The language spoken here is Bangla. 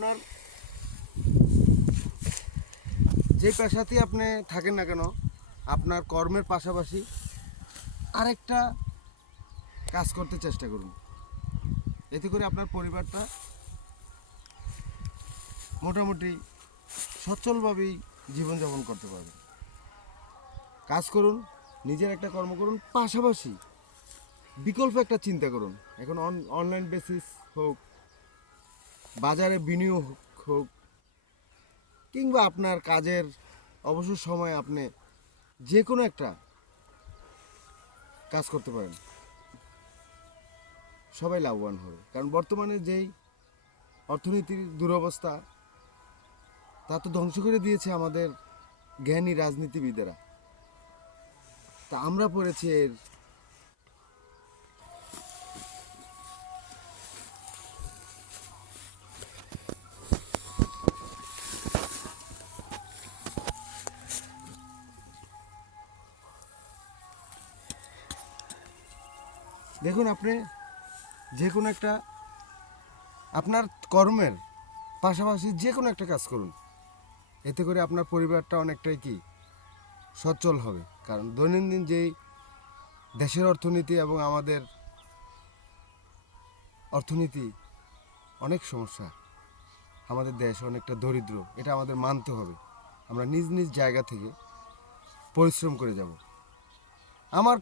আপনার যে পেশাতেই আপনি থাকেন না কেন, আপনার কর্মের পাশাপাশি আরেকটা কাজ করতে চেষ্টা করুন। এতে করে আপনার পরিবারটা মোটামুটি সচ্ছলভাবেই জীবনযাপন করতে পারবে। কাজ করুন, নিজের একটা কর্ম করুন, পাশাপাশি বিকল্প একটা চিন্তা করুন। এখন অনলাইন বেসিস হোক, বাজারে বিনিয়োগ হোক, কিংবা আপনার কাজের অবসর সময়ে আপনি যে কোনো একটা কাজ করতে পারেন, সবাই লাভবান হবে। কারণ বর্তমানে যেই অর্থনীতির দুরবস্থা, তা তো ধ্বংস করে দিয়েছে আমাদের জ্ঞানী রাজনীতিবিদেরা। তা আমরা পড়েছি এর দেখুন, আপনি যে কোনো একটা আপনার কর্মের পাশাপাশি যে কোনো একটা কাজ করুন। এতে করে আপনার পরিবারটা অনেকটাই কি সচ্ছল হবে। কারণ দৈনন্দিন যেই দেশের অর্থনীতি এবং আমাদের অর্থনীতি অনেক সমস্যা, আমাদের দেশ অনেকটা দরিদ্র, এটা আমাদের মানতে হবে। আমরা নিজ নিজ জায়গা থেকে পরিশ্রম করে যাব। আমার